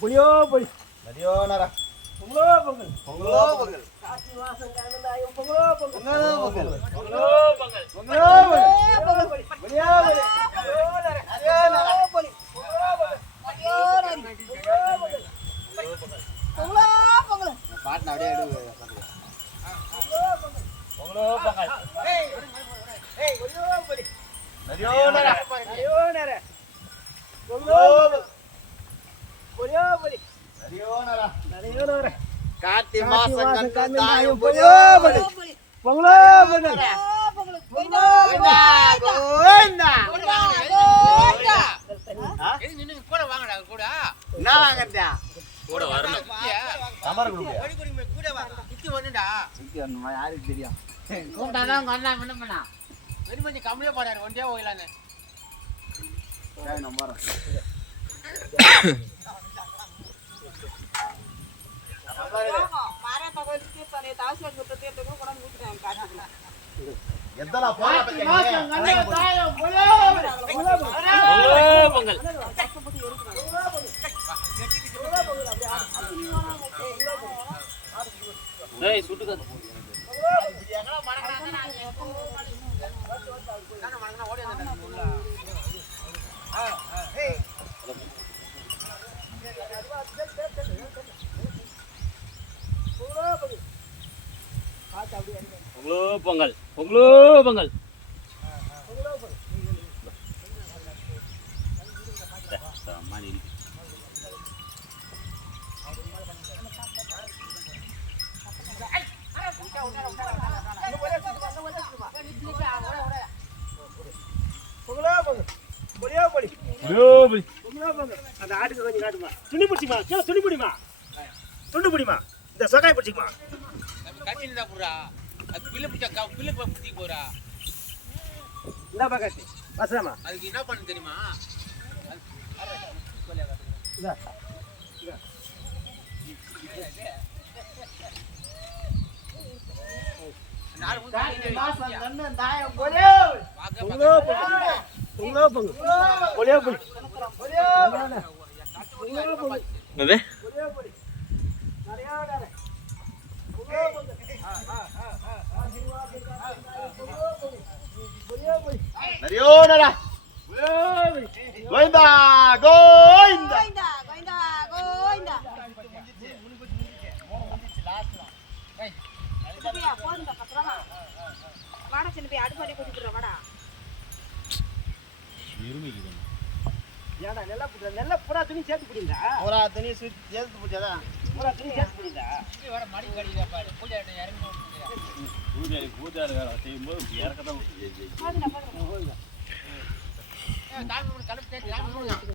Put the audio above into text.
புளியோ புளி நதியோ நர பொங்கலோ பொங்கல் பொங்கலோ பொங்கல் கார்த்திகை மாசம் கலந்தாயும் பொங்கலோ பொங்கல் பொங்கலோ பொங்கல் பொங்கலோ பொங்கல் பொங்கலோ பொங்கல் புளியோ புளி நதியோ நர நதியோ நர புளி பொங்கலோ பொங்கல் நதியோ நர பொங்கலோ பொங்கல் பாட்டு அப்படியே எடு பொங்கலோ பொங்கல் ஏய் ஏய் புளியோ புளி நதியோ நர நதியோ நர பொங்கலோ புளியோ புளி நதியோ நர நதியோ நர கார்த்திகை மாசம் கலந்தாயும் புளியோ புளி பொங்கலோ பொங்கல் கோவிந்தா கோவிந்தா கூட வாங்கடா கூட என்ன வாங்கடா கூட வரணும் சமர குடுங்க கூட வா இத்தி வந்துடா யாருக்கு தெரியும் கூண்டாதான் உங்க அண்ணா என்ன பண்ணா வெறும் கொஞ்சம் கம்மியா போறாரு ஒண்டியா போயிடலான்னு சரி நம்ம வரோம் எத்தனை பொங்கல் ஏய் சுட்டுக்காது பொங்கல் பொங்கலோ பொங்கல் அந்த ஆட்டுக்கு கொஞ்சம் காட்டுமா துணி பிடிச்சிமா கீழே துணி பிடிமா துண்டு பிடிமா இந்த சொக்காய் பிடிச்சிக்குமா கட்டினா புறா அது பில்லு பிடிச்சா பில்லு பிடிச்சி போறா இந்தாப்பா காட்டு வசமா அதுக்கு என்ன பண்ண தெரியுமா நதியோ நர கோவிந்தா கோவிந்தா நெல்ல புறா துணி சேர்த்து பிடிங்க பூரா தனி சேர்த்து போச்சாதா புறா துணி சேர்த்து பிடிங்க வர மடி கடிதா பாரு பூஜை இறங்கி பூஜாரி வேலை செய்யும்போது இறக்கத்தான் தாய் கலப்பு